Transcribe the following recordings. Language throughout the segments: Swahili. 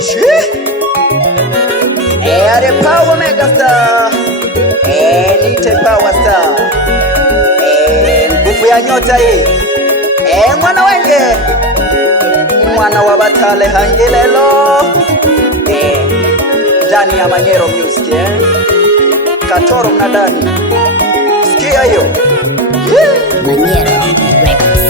Are power megastar, nite power star, nguvu ya nyota hii, mwana wenge, mwana wa Batale Hangilelo, ndani ya Manyero Music, Katoro mnadani, sikia hiyo, Manyero Records.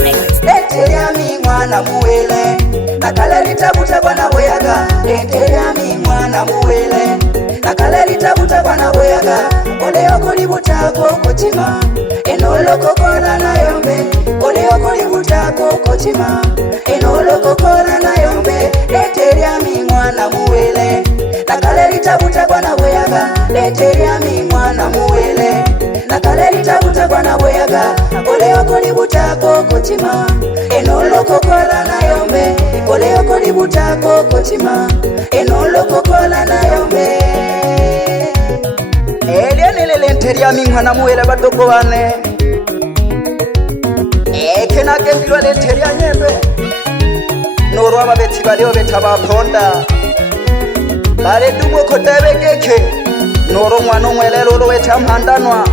Enteriami mwana muwele, nakale litabuta bwana boyaga. Enteriami mwana muwele, nakale litabuta bwana boyaga. Ole okolibuta kokotima, enolo kokora na yombe. Ole okolibuta kokotima, enolo kokora na yombe. Enteriami mwana muwele, nakale litabuta bwana boyaga. Enteriami mwana muwele, nakale litabuta bwana boyaga. Ole okolibuta kokotima, enolo kokora na yombe. Ole okolibuta kokotima, enolo kokora na yombe. Enteriami mwana muwele badogo bane, kenake mbilwa lenteria nyembe. Noro ababeti baleo betabaponda, bale dumo kodebegeke. Noro mwana mwelelo lo wetamhandanwa,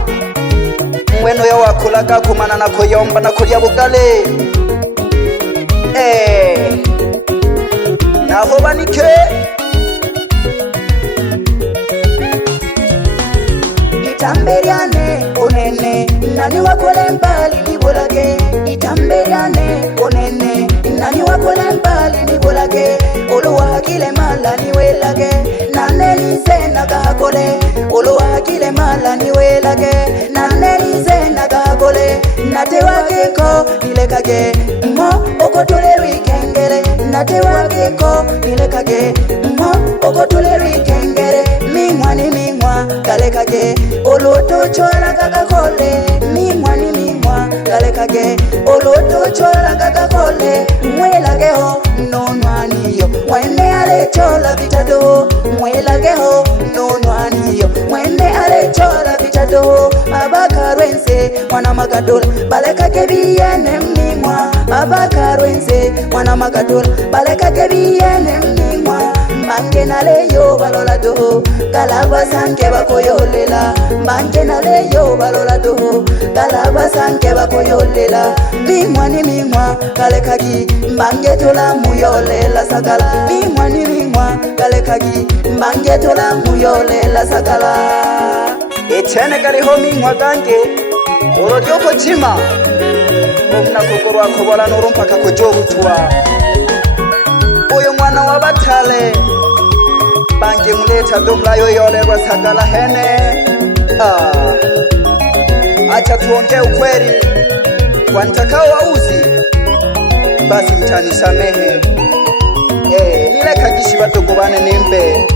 mweno ya wakulaga kumana na koyomba na kulia bugale. Naho banike itamberiane onene, nani wakole mbali nibolage. Itamberiane onene, nani wakole mbali nibolage. Olo hakile mala niwelage, naneni zena gakole. Olo hakile mala niwelage, naneni zena gakole. Nate wakeko nilekage, mo okotoleri kengere. Nate wakeko nilekage, mo okotoleri kengere. Mingwa ni mingwa galekage, oloto chola kakakole. Mingwa ni mingwa galekage, oloto chola kakakole. Mwelage ho nonwaniyo, mwene ale chola vitado. Mwelage ho nonwaniyo, mwene ale chola vitado. Abakarwense mwana magadola, balekage biyene mingwa. Abakarwense mwana magadola, balekage biyene mingwa. Mange naleyo balola doho, kalaba sanke bakoyolela. Mange naleyo balola doho, kalaba sanke bakoyolela. Mingwa ni mingwa kalekagi, mange tola muyolela sakala. Mingwa ni mingwa kalekagi, mange tola muyolela sakala. Echene kariho mingwa gange, orodyoko chima. Omna kokoro akobola norumpaka kujobutua. Uyo mwana wa Batale, bange muleta domla yoyole kwa sakala hene. Acha tuongee ukweli, kwa nitakao wauzi, basi mtanisamehe. Nile kagishi badogo bane nimbe.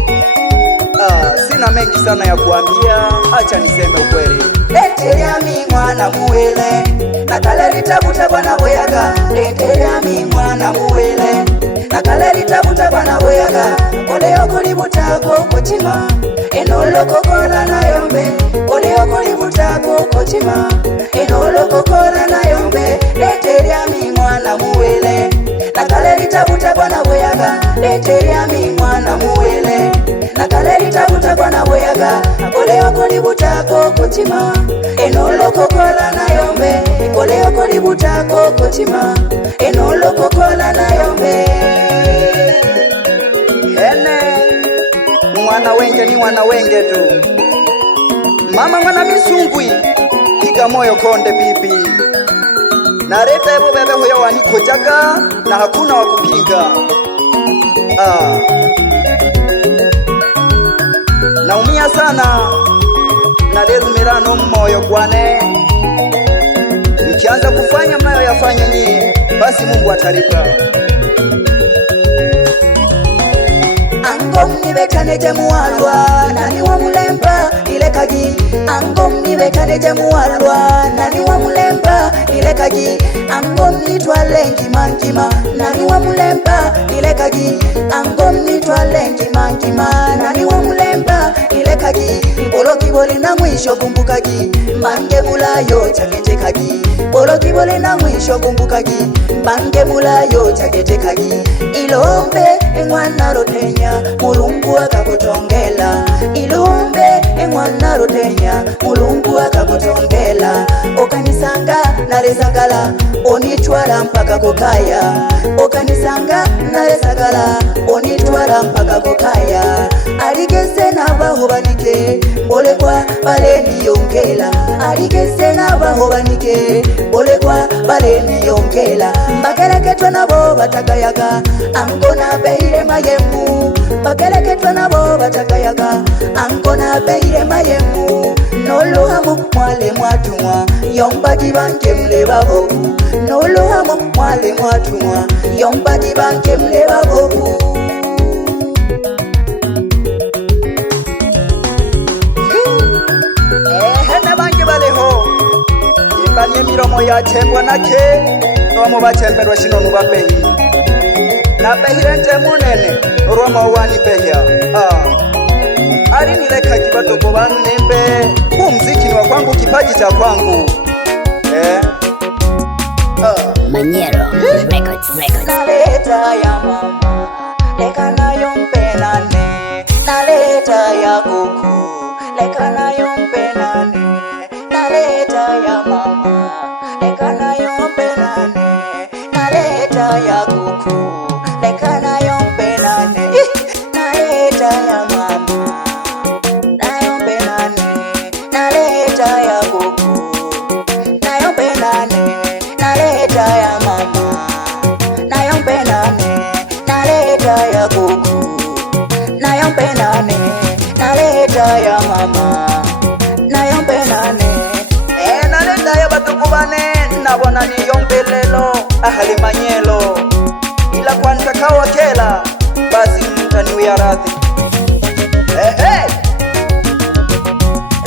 Sina mengi sana ya kuambia, acha niseme ukweli. Enteriami mwana muwele, nakale litabuta bwana boyaga. Enteriami mwana muwele, nakale litabuta bwana boyaga. Ole okolibuta kokotima, enolo kokora na yombe. Ole okolibuta kokotima, enolo kokora na yombe. Enteriami mwana muwele, nakale litabuta bwana boyaga. Enteriami mwana muwele, nakale litabuta bwana boyaga. Ole okolibuta kokotima, enolo kokora na yombe. Ole okolibuta kokotima, enolo kokora na yombe. Mwana wenge ni mwana wenge tu. Mama mwana misungwi, piga moyo konde bibi. Nareta ebo bebe huyo wanikojaga, na hakuna wakupinga. Naumia sana, nalerumira no moyo kwane. Nikianza kufanya mnayo yafanya nyie, basi Mungu atalipa. Angom ni betane jemualwa, nani wa mulemba ilekagi. Angom ni betane jemualwa, nani wa mulemba ilekagi. Angom ni twalengi mankima, nani wa mulemba ilekagi. Angom ni twalengi mankima, nani wa mulemba ilekagi. Olo kibole na mwisho kumbukagi, mange bulayo chaketekagi. Olo kibole na mwisho kumbukagi, mange bulayo chaketekagi. Ilombe mwana Rutenya Mulungu akakutongela. Ilumbe mwana Rutenya Mulungu akakutongela. Okanisanga nalesagala onitwala mpaka kukaya. Okanisanga nalesagala onitwala mpaka kukaya. Aligeze nabahobanike bolekwa baleni yongela. Aligeze nabahobanike bolekwa baleni yongela. Bakeleketwa nabo batakayaga angona beire mayemu. Bakeleketwa nabo batakayaga angona beire mayemu. Noluhamu mwale mwatumwa yombagi banke mleba bobu. Noluhamu mwale mwatumwa yombagi banke mleba bobu. Imbanye miromo yachembwa nake Nomo bachemberwa shino nubapehi. Napehire nje munene Roma wani pehia. Ari nileka kibato banembe. Huu mziki ni wa kwangu, kipaji cha kwangu. Manyero Records. Naleta ya mama leka nayo mpenane. Naleta ya kuku leka nayo mpenane. Naleta ya mama leka nayo mpenane. Naleta ya kuku leka nayo mpenane. Naleta ya mama nayo mpenane. Naleta ya kuku nayo mpenane. Naleta ya mama nayo mpenane. Naleta ya kuku nayo mpenane. Naleta ya mama nayo mpenane. Naleta ya batukubane nabona niyombelelo ahali manyelo. Ila kwa nitakawa kela basi mtaniwia radhi.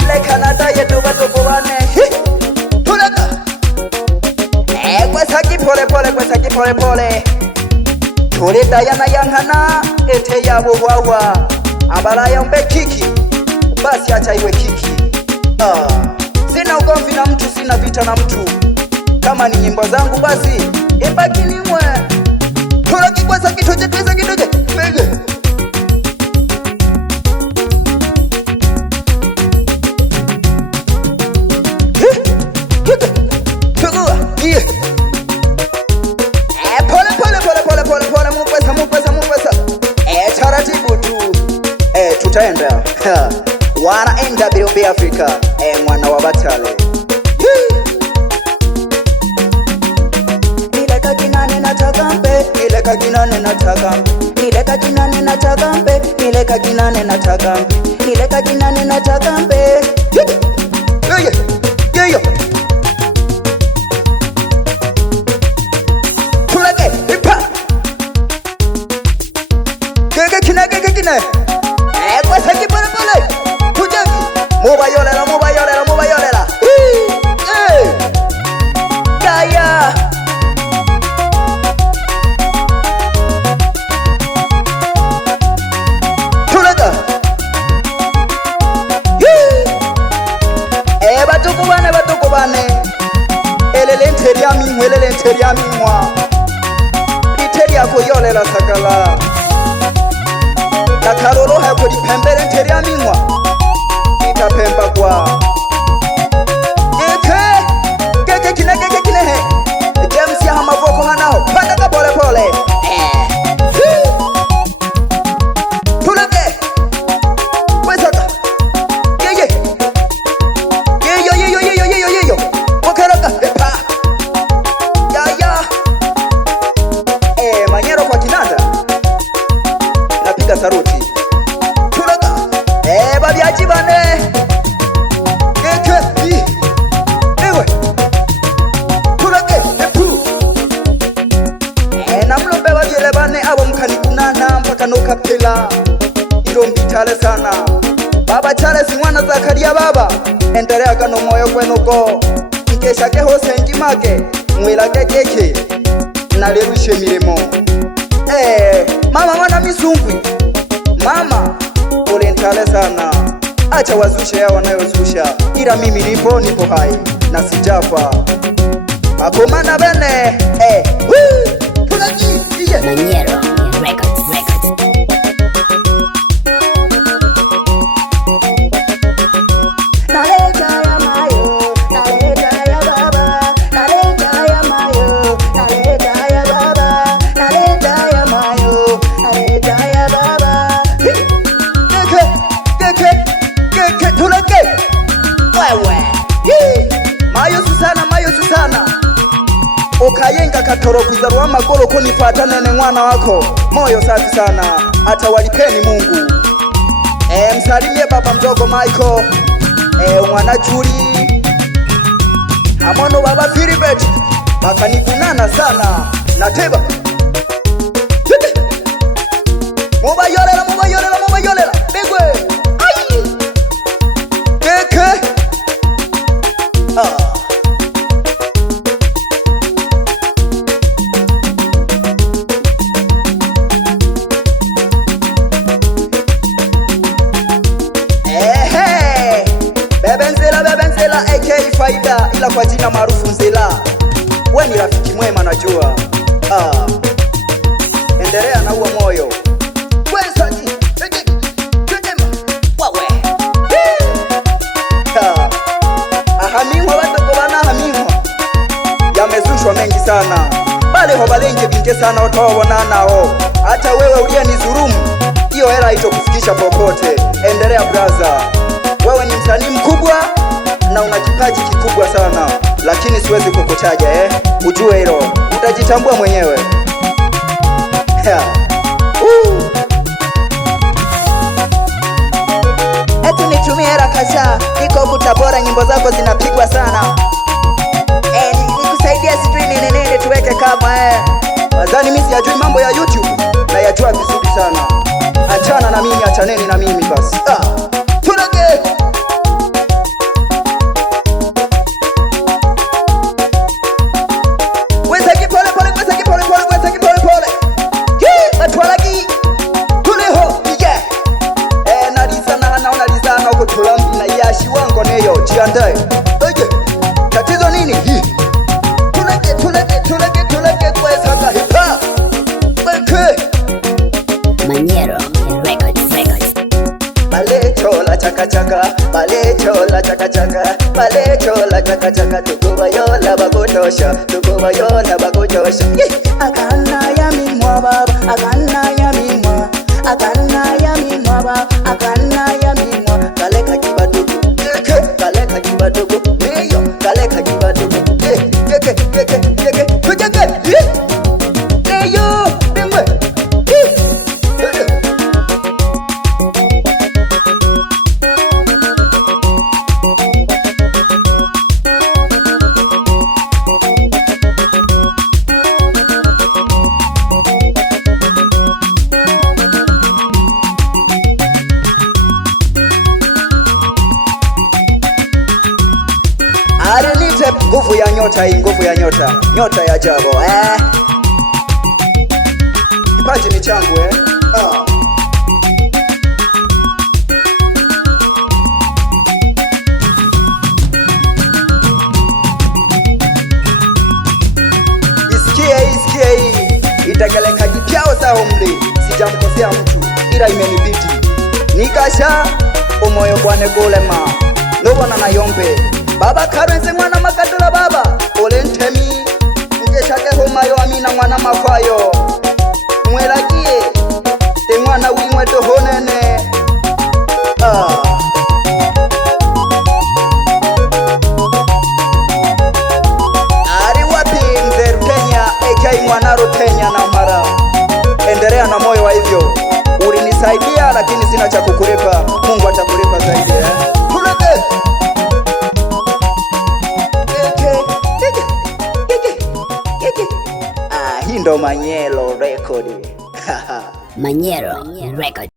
Leka nata yetu batukubane tuleka. Kwesaki pole pole, kwesaki pole pole. Tule dayana yanghana ete ya buhwawa. Abala yombe kiki basi acha iwe kiki. Sina ugomvi na mtu, sina vita na mtu. Kama ni nyimbo zangu basi ibaki nimwe. Tuleki kwesaki toje kwesaki toje mege. Tugua yeah. Pole mupesa taratibu tu. Tutaenda wana NWB Africa mwana wa Batale. Nileka kinane na tagambe, nileka kinane na tagambe. Nileka kinane na tagambe, nileka kinane na tagambe. Nileka kinane na tagambe. Yeah. Tuleke ipa. Gege kine. Kwesaki pole pole. Tujagi. Muba yolela. Kaya. Tuleka. Batukubane. Elele nteria mimwa. Iteria koyolela sakala. Na karolo hako dipembele nteria mimwa. Itapemba kwa. Gege kine. James ya hamavoko hanao. Pandaka pole pole. Tuleke. Wesaka. Yo. Wakaraka. Epa. Ya. Manyero kwa kinanda. Napiga saruti. Tuleka. Babiaji bane. Ewe. Tuleke. Epu. Namlombe wajele bane abo mkani kunana mpaka noka pela. Ilo mbitale sana. Baba Charles mwana Zakaria baba. Endelea kano moyo kwenuko. Nkesha ke hose njimake. Mwila keke. Nalerushe miremo. Mama mwana misungwi. Mama ulentale sana. Acha wazushe ya wanayozusha. Ila mimi nipo hai na sijafa. Makomana bene. Tulaki. Manyero Records. nifatane na mwana wako, moyo safi sana, hata walipeni Mungu. Msalimie baba mdogo Michael, mwana Juli, amono baba Philibert, bakanikunana sana na teba. Mubayolela bigwe. Ai. Keke. Bebenzela aka Faida, ila kwa jina maarufu Nzela. We ni rafiki mwema najua. Endelea na huo moyo. Ahamimwa batoko bana ahamimwa yamezushwa mengi sana, bale hobalenge binge sana watawabona nao. Hata wewe uliye ni dhurumu, hiyo hela itokufikisha popote. Endelea brother, wewe ni msanii mkubwa na una kipaji kikubwa sana, lakini siwezi kukutaja ujue hilo, utajitambua mwenyewe. Eti nitumie hela kasha, niko huku Tabora, nyimbo zako zinapigwa sana. Nikusaidia sijui nini tuweke kama wazani mimi siyajui mambo ya YouTube, na yajua vizuri sana. Achana na mimi, achaneni na mimi basi. Turage. Wesaki pole. Batwalagi. Tuliho, yeah. Nalizana huko tulambi na yashi wango neyo, jiandae. Oje. Tatizo nini? Tuleke kwa saka hip hop. Manyero Records. Balechola chaka chaka, tukubayola bakutosha. Akana ya mimwa baba, akana ya mimwa baba, kaleka kibadugu, neyo kaleka kibadugu, neyo bimwe. Arenite nguvu ya nyota hii, nyota ya ajabu. Kipaji ni changu Isikie hii. Itakeleka jipiao sao mli, sijamkosea mtu, ila imenibidi nikasha umoyo kwane kulema nubona nayombe. Baba Karenze mwana makadula baba ole ntemi ngeshake homayo amina mwana mafayo mwelagie te mwana wimwe tohonene. Ari wapi mzee Rutenya aka mwana Rutenya na mara. Endelea na moyo wa hivyo, ulinisaidia lakini sina cha kukulipa. Mungu atakulipa zaidi Tuleke. Hii ndo Manyero Record. Manyero Records.